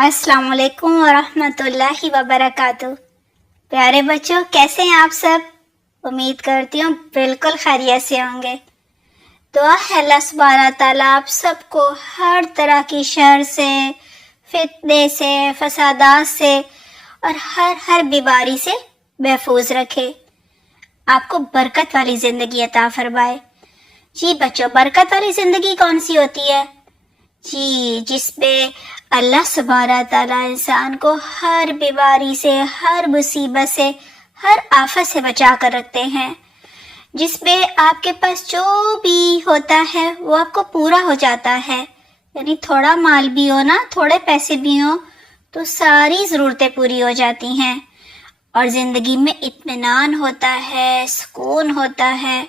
अस्सलाम वालेकुम वरहमतुल्लाहि वबरकातुह। प्यारे बच्चों, कैसे हैं आप सब? उम्मीद करती हूँ बिल्कुल खैरियत से होंगे। दुआ है अल्लाह सुब्हानहू तआला आप सबको हर तरह की शर से, फितने से, फसादात से और हर बीमारी से महफूज रखे, आपको बरकत वाली ज़िंदगी अता फरमाए। जी बच्चों, बरकत वाली ज़िंदगी कौन सी होती है? जी, जिसमें अल्लाह सुब्हानहू तआला इंसान को हर बीमारी से, हर मुसीबत से, हर आफत से बचा कर रखते हैं, जिसमें आपके पास जो भी होता है वो आपको पूरा हो जाता है। यानी थोड़ा माल भी हो ना, थोड़े पैसे भी हो तो सारी ज़रूरतें पूरी हो जाती हैं और ज़िंदगी में इत्मीनान होता है, सुकून होता है।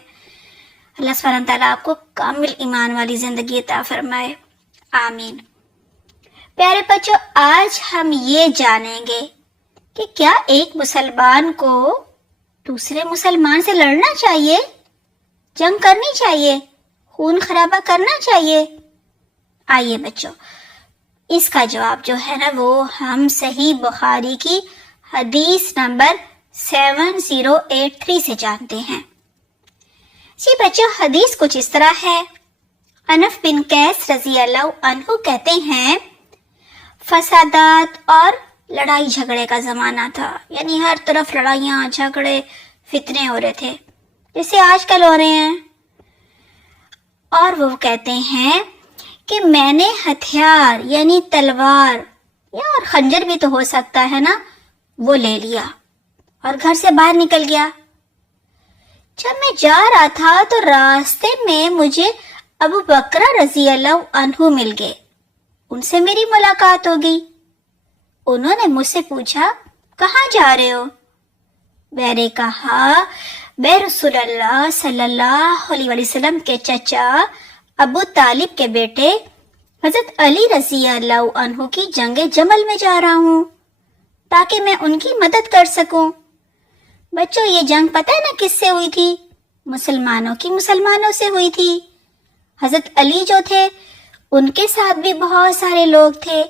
अल्लाह सुब्हानहू तआला आपको कामिल ईमान वाली ज़िंदगी अता फरमाए, आमीन। प्यारे बच्चों, आज हम ये जानेंगे कि क्या एक मुसलमान को दूसरे मुसलमान से लड़ना चाहिए, जंग करनी चाहिए, खून खराबा करना चाहिए? आइए बच्चों, इसका जवाब जो है ना वो हम सही बुखारी की हदीस नंबर 7083 से जानते हैं। जी बच्चों, हदीस कुछ इस तरह है। अनफ बिन कैस रजी अल्लाह अन्हु कहते हैं, फसादात और लड़ाई झगड़े का ज़माना था। यानी हर तरफ लड़ाइयाँ, झगड़े, फितने हो रहे थे, जैसे आजकल हो रहे हैं। और वो कहते हैं कि मैंने हथियार यानी तलवार या और खंजर भी तो हो सकता है ना, वो ले लिया और घर से बाहर निकल गया। जब मैं जा रहा था तो रास्ते में मुझे अबू बकरा रजी अल्लाह अन्हु मिल गए। उनसे मेरी मुलाकात हो गई। उन्होंने मुझसे पूछा, कहाँ जा रहे हो? मैंने कहा, मैं रसूलुल्लाह सल्लल्लाहु अलैहि वसल्लम के चचा अबू तालिब के बेटे हजरत अली रजी अल्लाह अन्हु की जंगे जमल में जा रहा हूँ ताकि मैं उनकी मदद कर सकूं। बच्चों, ये जंग पता है ना किससे हुई थी? मुसलमानों की मुसलमानों से हुई थी। हजरत अली जो थे उनके साथ भी बहुत सारे लोग थे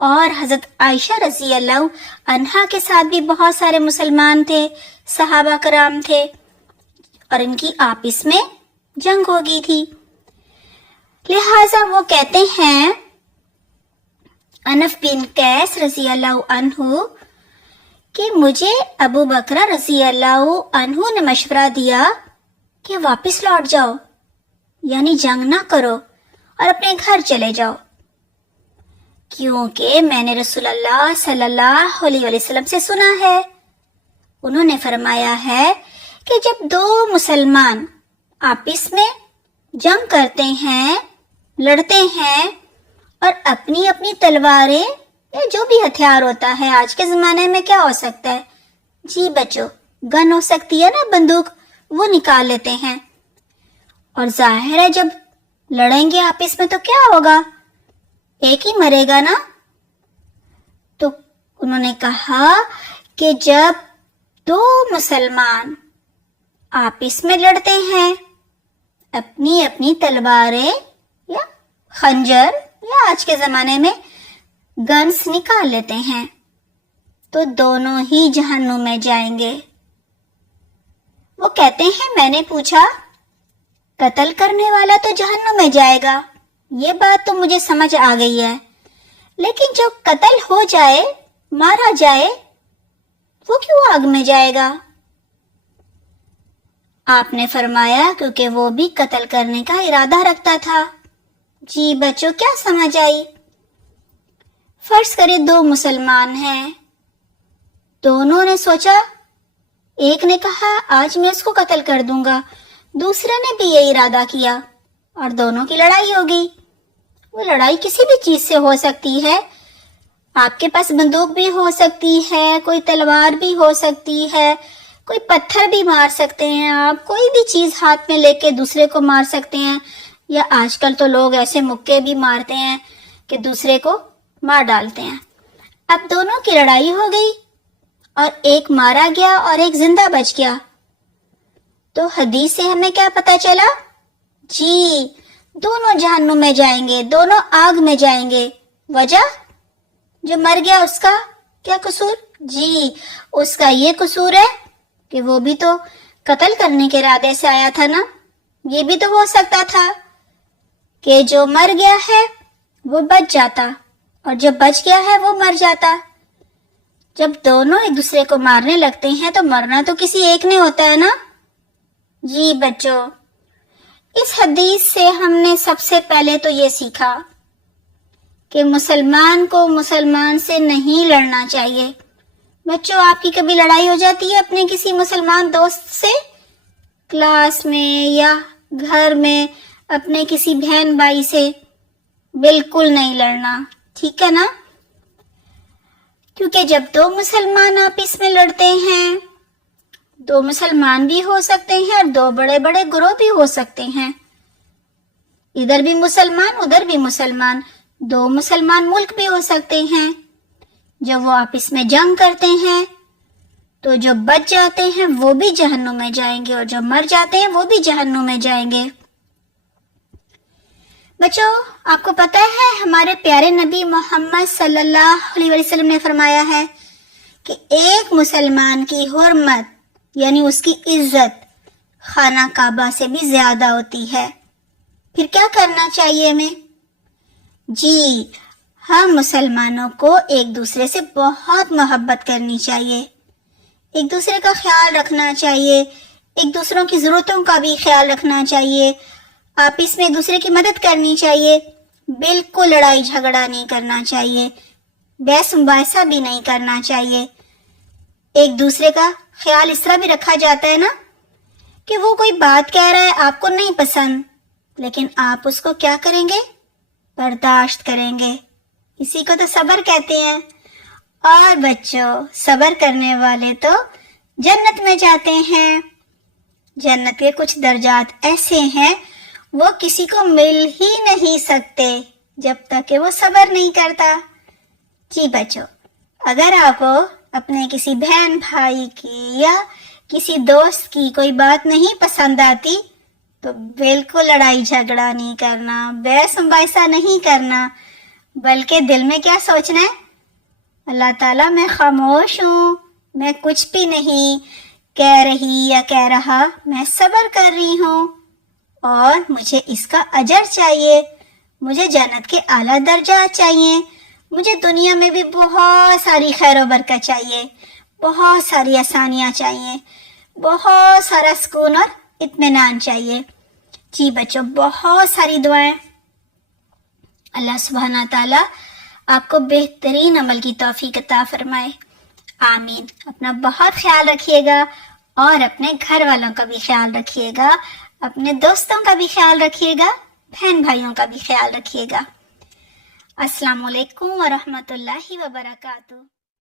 और हजरत आयशा रजी अल्लाह अन्हा के साथ भी बहुत सारे मुसलमान थे, सहाबा कराम थे और इनकी आपस में जंग हो गई थी। लिहाजा वो कहते हैं, अनफ बिन कैस रजी अल्लाह अन्हु, कि मुझे अबू बकरा रजी अल्लाह अन्हु ने मशवरा दिया कि वापस लौट जाओ, यानी जंग ना करो और अपने घर चले जाओ, क्योंकि मैंने रसूलुल्लाह सल्लल्लाहु अलैहि वसल्लम से सुना है, उन्होंने फरमाया है कि जब दो मुसलमान आपस में जंग करते हैं, लड़ते हैं और अपनी अपनी तलवारें या जो भी हथियार होता है, आज के ज़माने में क्या हो सकता है? जी बच्चों, गन हो सकती है ना, बंदूक, वो निकाल लेते हैं। और जाहिर है जब लड़ेंगे आपस में तो क्या होगा? एक ही मरेगा ना। तो उन्होंने कहा कि जब दो मुसलमान आपस में लड़ते हैं, अपनी अपनी तलवारें या खंजर या आज के ज़माने में गन्स निकाल लेते हैं, तो दोनों ही जहन्नुम में जाएंगे। वो कहते हैं, मैंने पूछा, कत्ल करने वाला तो जहन्नुम में जाएगा, ये बात तो मुझे समझ आ गई है, लेकिन जो कत्ल हो जाए, मारा जाए, वो क्यों आग में जाएगा? आपने फरमाया क्योंकि वो भी कत्ल करने का इरादा रखता था। जी बच्चों, क्या समझ आई? फर्ज करें दो मुसलमान हैं, दोनों ने सोचा, एक ने कहा आज मैं इसको कत्ल कर दूंगा, दूसरे ने भी ये इरादा किया और दोनों की लड़ाई हो गई। वो लड़ाई किसी भी चीज से हो सकती है, आपके पास बंदूक भी हो सकती है, कोई तलवार भी हो सकती है, कोई पत्थर भी मार सकते हैं आप, कोई भी चीज हाथ में लेके दूसरे को मार सकते हैं, या आजकल तो लोग ऐसे मुक्के भी मारते हैं कि दूसरे को मार डालते हैं। अब दोनों की लड़ाई हो गई और एक मारा गया और एक जिंदा बच गया। तो हदीस से हमें क्या पता चला? जी, दोनों जहन्नुम में जाएंगे, दोनों आग में जाएंगे। वजह? جو مر گیا اس کا کیا قصور؟ جی اس کا یہ قصور ہے کہ وہ بھی تو قتل کرنے کے ارادے سے آیا تھا نا. یہ بھی تو ہو سکتا تھا کہ جو مر گیا ہے وہ بچ جاتا اور جو بچ گیا ہے وہ مر جاتا. جب دونوں ایک دوسرے کو مارنے لگتے ہیں تو مرنا تو کسی ایک نے ہوتا ہے نا. جی بچوں، اس حدیث سے ہم نے سب سے پہلے تو یہ سیکھا کہ مسلمان کو مسلمان سے نہیں لڑنا چاہیے. بچوں، آپ کی کبھی لڑائی ہو جاتی ہے اپنے کسی مسلمان دوست سے؟ کلاس میں یا گھر میں اپنے کسی بہن بھائی سے؟ بالکل نہیں لڑنا، ٹھیک ہے نا؟ کیونکہ جب دو مسلمان آپس میں لڑتے ہیں، دو مسلمان بھی ہو سکتے ہیں اور دو بڑے بڑے گروہ بھی ہو سکتے ہیں. ادھر بھی مسلمان ادھر بھی مسلمان، دو مسلمان ملک بھی ہو سکتے ہیں. جب وہ آپس میں جنگ کرتے ہیں تو جو بچ جاتے ہیں وہ بھی جہنم میں جائیں گے اور جو مر جاتے ہیں وہ بھی جہنم میں جائیں گے. بچوں، آپ کو پتہ ہے ہمارے پیارے نبی محمد صلی اللہ علیہ وسلم نے فرمایا ہے کہ ایک مسلمان کی حرمت یعنی اس کی عزت خانہ کعبہ سے بھی زیادہ ہوتی ہے. پھر کیا کرنا چاہیے ہمیں؟ جی، ہم مسلمانوں کو ایک دوسرے سے بہت محبت کرنی چاہیے، ایک دوسرے کا خیال رکھنا چاہیے، ایک دوسروں کی ضرورتوں کا بھی خیال رکھنا چاہیے، آپس میں ایک دوسرے کی مدد کرنی چاہیے. بالکل لڑائی جھگڑا نہیں کرنا چاہیے، بحث مباحثہ بھی نہیں کرنا چاہیے. ایک دوسرے کا خیال اس طرح بھی رکھا جاتا ہے نا کہ وہ کوئی بات کہہ رہا ہے آپ کو نہیں پسند، لیکن آپ اس کو کیا کریں گے؟ برداشت کریں گے. اسی کو تو صبر کہتے ہیں. اور بچوں، صبر کرنے والے تو جنت میں جاتے ہیں. جنت کے کچھ درجات ایسے ہیں وہ کسی کو مل ہی نہیں سکتے جب تک کہ وہ صبر نہیں کرتا. جی بچوں، اگر آپ کو اپنے کسی بہن بھائی کی یا کسی دوست کی کوئی بات نہیں پسند آتی تو بالکل لڑائی جھگڑا نہیں کرنا، بحث مباحثہ نہیں کرنا، بلکہ دل میں کیا سوچنا ہے؟ اللہ تعالیٰ میں خاموش ہوں، میں کچھ بھی نہیں کہہ رہی یا کہہ رہا، میں صبر کر رہی ہوں اور مجھے اس کا اجر چاہیے، مجھے جنت کے اعلیٰ درجات چاہیے، مجھے دنیا میں بھی بہت ساری خیر و برکت چاہیے، بہت ساری آسانیاں چاہیے، بہت سارا سکون اور اطمینان چاہیے. جی بچوں، بہت ساری دعائیں. اللہ سبحانہ تعالیٰ آپ کو بہترین عمل کی توفیق عطا فرمائے. آمین. اپنا بہت خیال رکھیے گا اور اپنے گھر والوں کا بھی خیال رکھیے گا، اپنے دوستوں کا بھی خیال رکھیے گا، بہن بھائیوں کا بھی خیال رکھیے گا. السلام علیکم ورحمۃ اللہ وبرکاتہ.